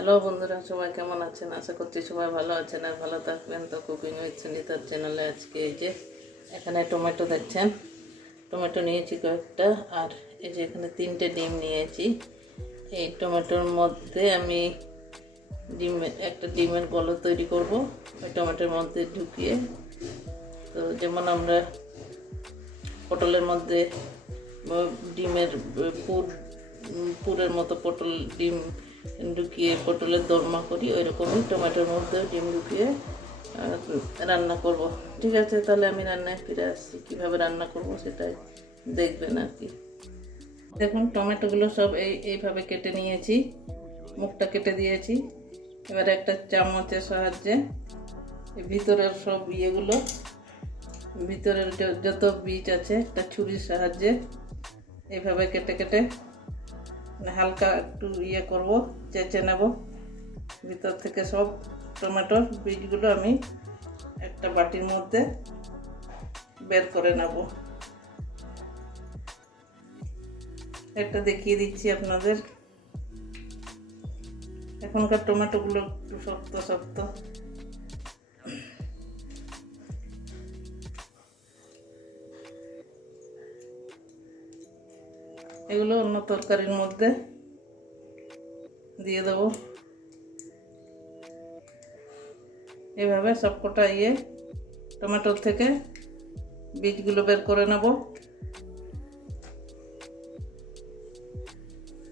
Hello বন্ধুরা, সবাই কেমন আছেন? আশা করছি সবাই ভালো আছেন আর ভালো থাকবেন। তো কুকিং উইথ সুনিতার চ্যানেলে আজকে এই যে এখানে টমেটো দেখছেন, টমেটো নিয়েছি কয়েকটা, আর এই যে এখানে 3টে ডিম নিয়েছি। এই টমেটোর মধ্যে আমি একটা ডিমের গলো তৈরি করব ওই টমেটোর মধ্যে ঢুকিয়ে। তো যেমন আমরা পটলের মধ্যে ডিমের পুরের মতো পটল ডিম ঢুকিয়ে পটলের দোরমা করি, ওই রকমই টমেটোর মধ্যে ডিম ঢুকিয়ে রান্না করব। ঠিক আছে, তাহলে আমি রান্নায় ফিরে আসছি। কীভাবে রান্না করব সেটাই দেখবেন আর কি। দেখুন, টমেটোগুলো সব এইভাবে কেটে নিয়েছি, মুখটা কেটে দিয়েছি। এবার একটা চামচের সাহায্যে ভিতরের সব ইয়েগুলো, ভিতরের যত বীজ আছে একটা ছুরির সাহায্যে এইভাবে কেটে কেটে হালকা একটু করব, চেঁচে নেব। ভিতর থেকে সব টমেটোর বীজগুলো আমি একটা বাটির মধ্যে বের করে নেব। একটা দেখিয়ে দিচ্ছি আপনাদের। এখনকার টমেটোগুলো একটু শক্ত শক্ত। এগুলো অন্য তরকারির মধ্যে দিয়ে দেবো। এভাবে সবকটা টমেটোর থেকে বীজগুলো বের করে নেব।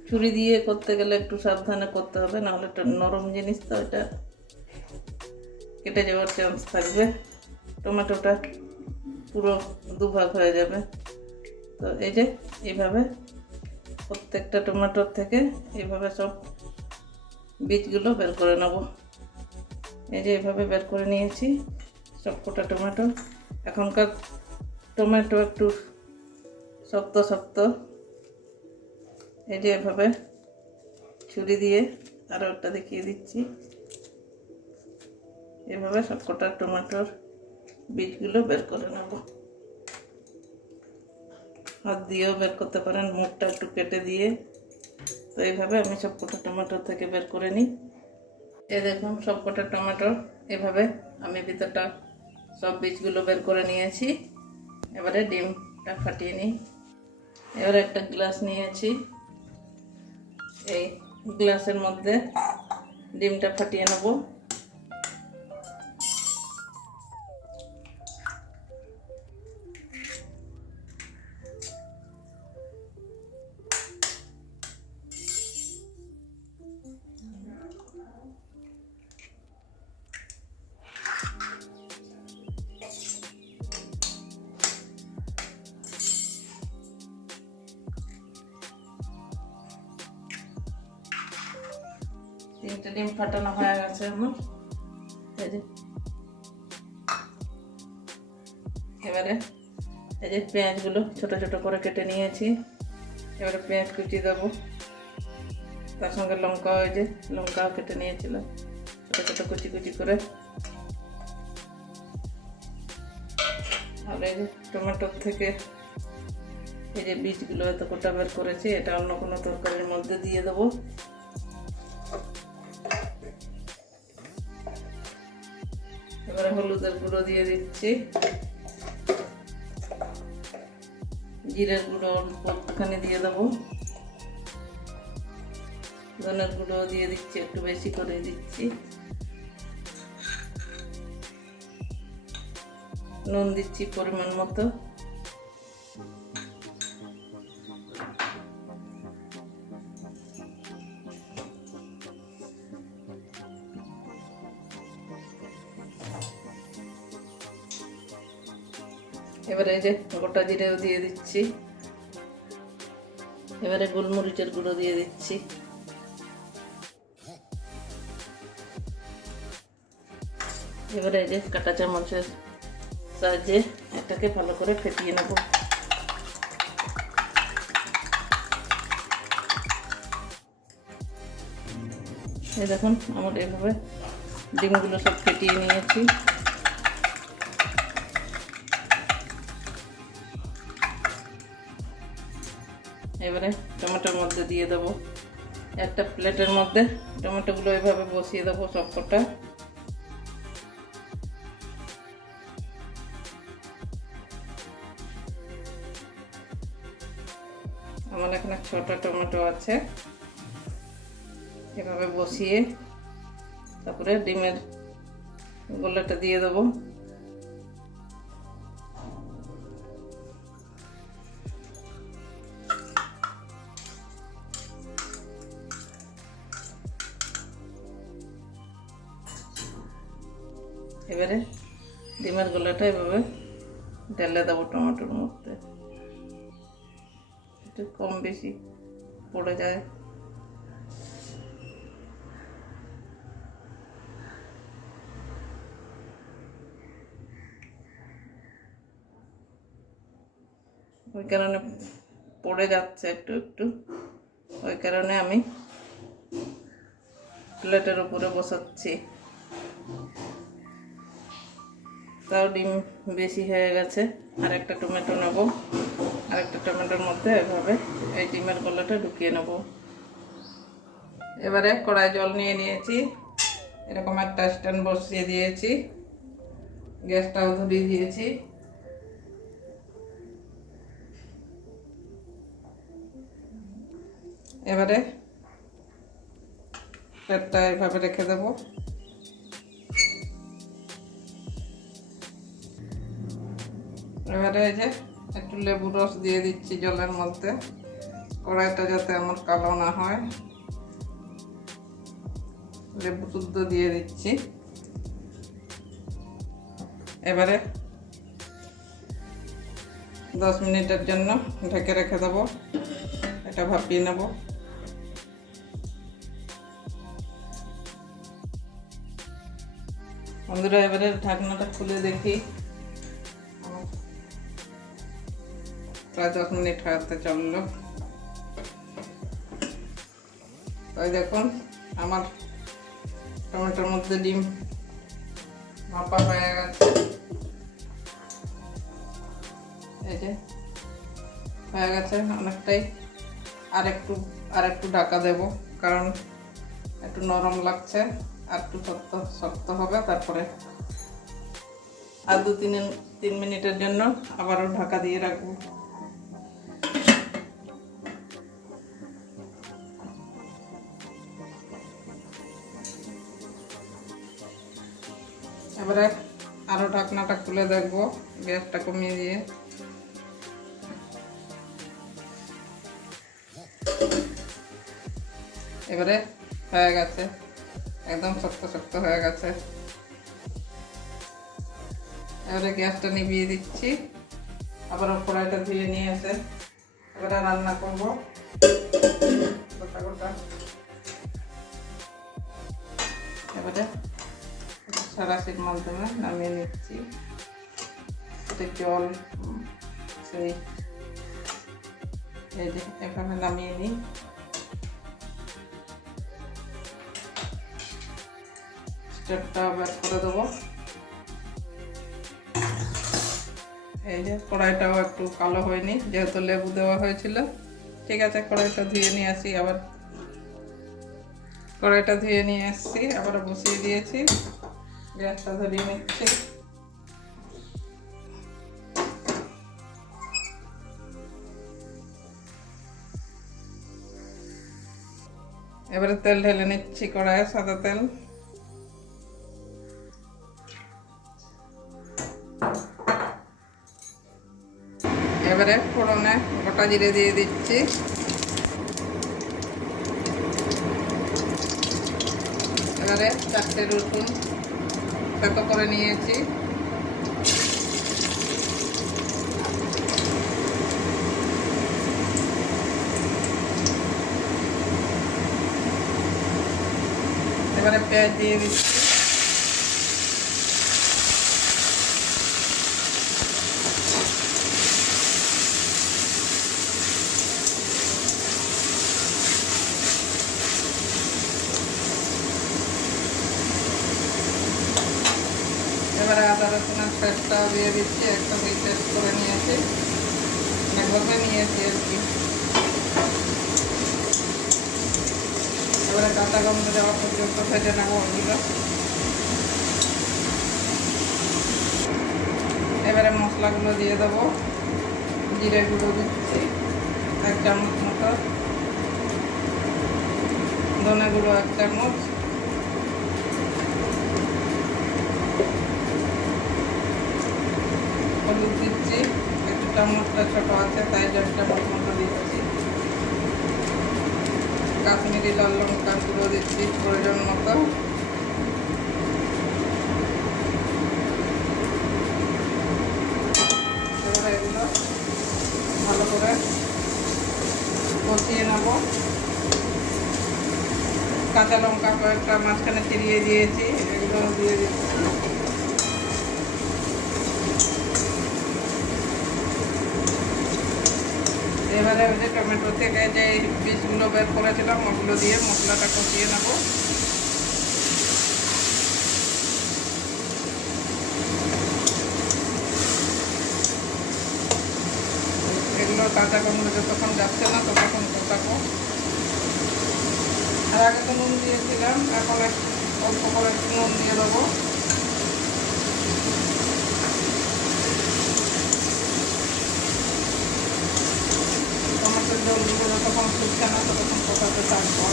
ছুরি দিয়ে করতে গেলে একটু সাবধানে করতে হবে, নাহলে নরম জিনিস তো, এটা কেটে যাওয়ার চান্স থাকবে। টমেটোটা পুরো দুভাগ হয়ে যাবে। তো এই যে এইভাবে প্রত্যেকটা টমেটোর থেকে এইভাবে সব বীজগুলো বের করে নেব। এই যে এইভাবে বের করে নিয়েছি সবকটা টমেটো। এখনকার টমেটো একটু শক্ত শক্ত। এই যে এভাবে ছুরি দিয়ে আরও একটা দেখিয়ে দিচ্ছি। এভাবে সবকটা টমেটোর বীজগুলো বের করে নেব। হাত দিয়েও বের করতে পারেন, মুখটা একটু কেটে দিয়ে। তো এইভাবে আমি সবকটা টমেটো থেকে বের করে নিই। এই দেখুন, সবকটা টমেটো এভাবে আমি ভিতরটা সব বীজগুলো বের করে নিয়েছি। এবারে ডিমটা ফাটিয়ে নিই। এবারে একটা গ্লাস নিয়েছি, এই গ্লাসের মধ্যে ডিমটা ফাটিয়ে নেব। তিনটে ডিম ফাটানো হয়ে গেছে আমার। এই যে এবারে এই যে পেঁয়াজগুলো ছোট ছোট করে কেটে নিয়েছি। এবারে পেঁয়াজ কুচি দেবো, তার সঙ্গে লঙ্কাও, এই যে লঙ্কাও কেটে নিয়েছিলাম ছোট ছোট কুচি কুচি করে। আর এই যে টমেটোর থেকে এই যে বীজগুলো এত কোটা বের করেছি, এটা অন্য কোনো তরকারির মধ্যে দিয়ে দেবো। এবারে হলুদের গুঁড়ো দিয়ে দিচ্ছি, জিরের গুঁড়ো অল্পখানি দিয়ে দেবো, ধনের গুঁড়ো দিয়ে দিচ্ছি, একটু বেশি করে দিচ্ছি, নুন দিচ্ছি পরিমাণ মতো। এবারে এই যে গোটা জিরেও দিয়ে দিচ্ছি। এবারে গোলমরিচের গুঁড়ো দিয়ে দিচ্ছি। এবারে এই যে কাঁটা চামচের সাহায্যে এটাকে ভালো করে ফেটিয়ে নেব। এই দেখুন, আমার এভাবে ডিমগুলো সব ফেটিয়ে নিয়েছি। এবারে টমেটোর মধ্যে দিয়ে দেবো। একটা প্লেটের মধ্যে টমেটোগুলো এভাবে বসিয়ে দেবো সবকটা। আমার এখানে 6টা টমেটো আছে। এভাবে বসিয়ে তারপরে ডিমের গোলাটা দিয়ে দেবো। এবারে ডিমের গোলাটা এভাবে ঢেলে দেবো টমেটোর মধ্যে। একটু কম বেশি পড়ে যায়। ওই কারণে পড়ে যাচ্ছে একটু একটু, ওই কারণে আমি প্লেটের উপরে বসাচ্ছি। তাও ডিম বেশি হয়ে গেছে। আর একটা টমেটো নেব, আর একটা টমেটোর মধ্যে এভাবে এই ডিমের গোলাটা ঢুকিয়ে নেব। এবারে কড়াই জল নিয়ে নিয়েছি, এরকম একটা স্ট্যান্ড বসিয়ে দিয়েছি, গ্যাসটাও ধরিয়ে দিয়েছি। এবারে প্লেটটা এভাবে রেখে দেব। এবারে এই যে একটু লেবু রস দিয়ে দিচ্ছি জলের মধ্যে, কড়াইটা যাতে আমার কালো না হয়। লেবু শুদ্ধ দিয়ে দিচ্ছি। এবারে 10 মিনিটের জন্য ঢেকে রেখে দেবো, এটা ভাপিয়ে নেব। বন্ধুরা এবারে ঢাকনাটা খুলে দেখি, প্রায় 10 মিনিট হতে চললো। তাই দেখুন আমার টমেটোর মধ্যে ডিম ভাপা হয়ে গেছে। এই যে হয়ে গেছে অনেকটাই। আর একটু ঢাকা দেব, কারণ একটু নরম লাগছে, আর একটু শক্ত হবে। তারপরে আর 2-3 মিনিটের জন্য আবারও ঢাকা দিয়ে রাখবো। এবারে আরো ঢাকনাটা খুলে দেখবো, গ্যাসটা কমিয়ে দিয়ে। এবারে হয়ে গেছে, একদম শক্ত শক্ত হয়ে গেছে। এবারে গ্যাসটা নিভিয়ে দিচ্ছি, আবার কড়াইটা ধুয়ে নিয়ে এসে এবারে রান্না করব গোটা গোটা। এবারে সারাশির মাধ্যমে নামিয়ে নিচ্ছি। জল সেই এই যে এভাবে নামিয়ে নিই। স্টেপটা বের করে দেবো। এই যে কড়াইটাও একটু কালো হয়নি, যেহেতু লেবু দেওয়া হয়েছিল। ঠিক আছে, কড়াইটা ধুয়ে নিয়ে আসি। আবার কড়াইটা ধুয়ে নিয়ে আসছি, আবার বসিয়ে দিয়েছি, গ্যাসটা ধরিয়ে নিচ্ছি। এবারে তেল ঢেলে নিচ্ছি কড়াইয়ে, সাদা তেল। এবারে ফোড়নে গোটা জিরে দিয়ে দিচ্ছি। এবারে 4টে রসুন থেতো করে নিয়েছি, এবারে পেঁয়াজ দিয়ে দিচ্ছি। এবারে আদা রসুনের পেস্টটাও দিয়ে দিচ্ছি, একসাথে পেস্ট করে নিয়েছি, একভাবে নিয়েছি আর কি। এবারে কাঁচা গন্ধ যাওয়া পর্যন্ত ভেজে নেবো ওগুলো। এবারে মশলাগুলো দিয়ে দেবো। জিরে গুঁড়ো দিচ্ছি 1 চামচ মতো, ধনে গুঁড়ো 1 চামচ, হলুদ দিচ্ছি, একটু চামচটা ছোটো আছে তাই 1 চামচ মতো দিচ্ছি। কাশ্মীরি লাল লঙ্কার গুঁড়ো দিচ্ছি প্রয়োজন মতো। এবারে এগুলো ভালো করে কষিয়ে নেব। কাঁচা লঙ্কা কয়েকটা মাঝখানে চিরিয়ে দিয়েছি, এগুলো দিয়ে দিচ্ছি। এবারে ওই যে টমেটো থেকে যে পিসগুলো বের করেছিলাম ওগুলো দিয়ে মশলাটা কষিয়ে নেব। এগুলো কাঁচা গন্ধ যতক্ষণ যাচ্ছে না ততক্ষণ কষাবো। আর আগে তো নুন দিয়েছিলাম, এখন অল্প করে নুন দিয়ে দেবো। টমেটোর জলগুলো যতক্ষণ ফুটছে না ততক্ষণ কষাতে থাকবো।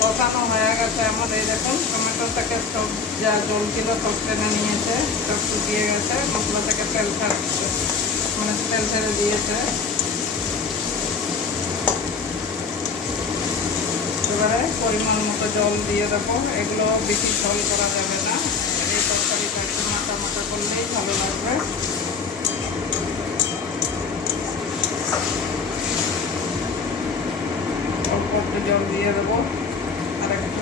কষানো হয়ে গেছে আমার। এই দেখুন টমেটো থেকে সব যা জল ছিল সব টেনে নিয়েছে, সব শুকিয়ে গেছে, মশলা থেকে তেল ছাড়ছে, মানে তেল ছেড়ে দিয়েছে। এবারে পরিমাণ মতো জল দিয়ে দেবো। এগুলো বেশি ঝোল করা যাবে না, এই তরকারিটা একটু মাখা মাখা করলেই ভালো লাগবে। অল্প একটু জল দিয়ে দেবো আর একটু।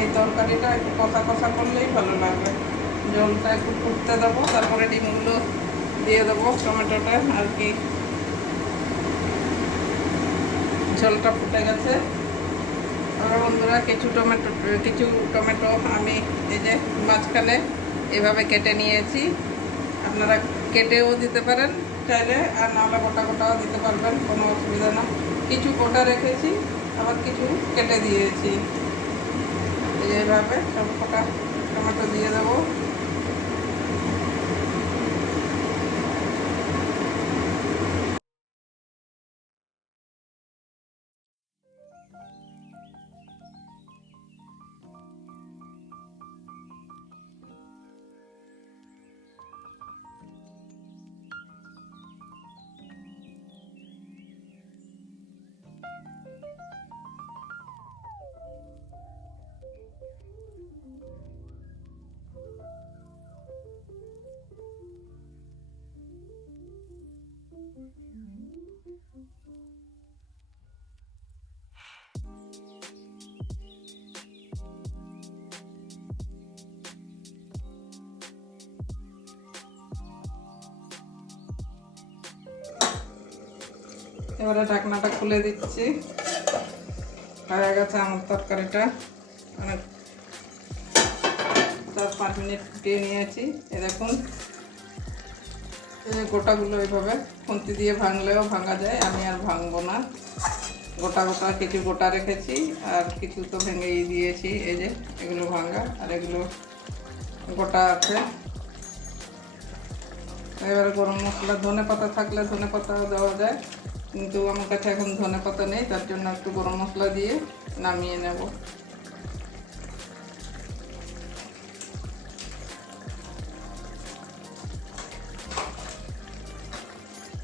এই তরকারিটা একটু কষা কষা করলেই ভালো লাগবে। জলটা একটু ফুটতে দেবো, তারপরে ডিমগুলো দিয়ে দেবো, টমেটোটা আর কি। ঝোলটা ফুটে গেছে। আর বন্ধুরা কিছু টমেটো আমি এই যে মাঝখানে এভাবে কেটে নিয়েছি। আপনারা কেটেও দিতে পারেন চাইলে, আর নাহলে গোটা গোটাও দিতে পারবেন, কোনো অসুবিধা না। কিছু গোটা রেখেছি, আবার কিছু কেটে দিয়েছি। এইভাবে সব কটা টমেটো দিয়ে দেবো। এবারে ঢাকনাটা খুলে দিচ্ছি। হয়ে গেছে আমার তরকারিটা, অনেক 4-5 মিনিট ফুটিয়ে নিয়েছি। এ দেখুন গোটাগুলো এইভাবে খুন্তি দিয়ে ভাঙলেও ভাঙা যায়, আমি আর ভাঙবো না। গোটা গোটা কিছু গোটা রেখেছি আর কিছু তো ভেঙেই দিয়েছি। এই যে এগুলো ভাঙা আর এগুলো গোটা আছে। এবারে গরম মশলা, ধনে পাতা থাকলে ধনে পাতাও দেওয়া যায়, কিন্তু আমার কাছে এখন ধনে পাতা নেই, তার জন্য একটু গরম মশলা দিয়ে নামিয়ে নেব।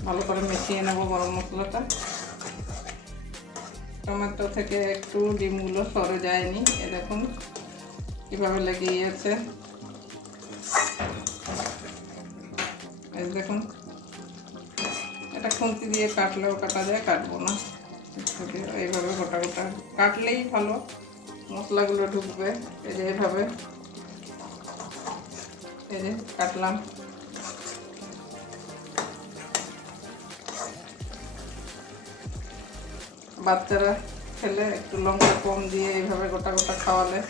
ভালো করে মিশিয়ে নেব গরম মশলাটা। টমেটো থেকে একটু ডিমগুলো সরে যায়নি, এ দেখুন কীভাবে লেগে গিয়েছে। এই দেখুন, এটা খুন্তি দিয়ে কাটলেও কাটা যায়, কাটবো না। এইভাবে গোটা গোটা কাটলেই ভালো, মশলাগুলো ঢুকবে। এই যে এইভাবে, এই যে কাটলাম। বাচ্চারা খেলে একটু লঙ্কা কম দিয়ে এইভাবে গোটা গোটা খাওয়ালে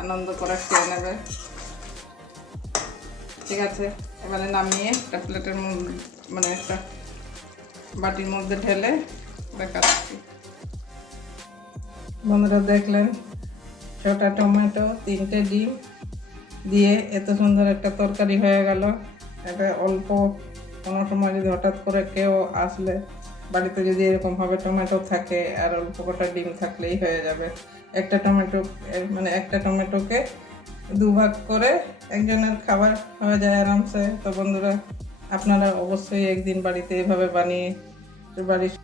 আনন্দ করে খেয়ে নেবে। ঠিক আছে, এবারে নামিয়ে একটা প্লেটের মানে একটা বাটির মধ্যে ঢেলে দেখাচ্ছি। বন্ধুরা দেখলেন, 6টা টমেটো, 3টে ডিম দিয়ে এত সুন্দর একটা তরকারি হয়ে গেল। এটা অল্প, কোনো সময় যদি হঠাৎ করে কেউ আসলে বাড়িতে যদি এরকমভাবে টমেটো থাকে আর অল্প কটা ডিম থাকলেই হয়ে যাবে। একটা টমেটোকে 2 ভাগ করে একজনের খাবার হয়ে যায় আরামসে। তো বন্ধুরা, আপনারা অবশ্যই একদিন বাড়িতে এভাবে বানিয়ে বাড়ির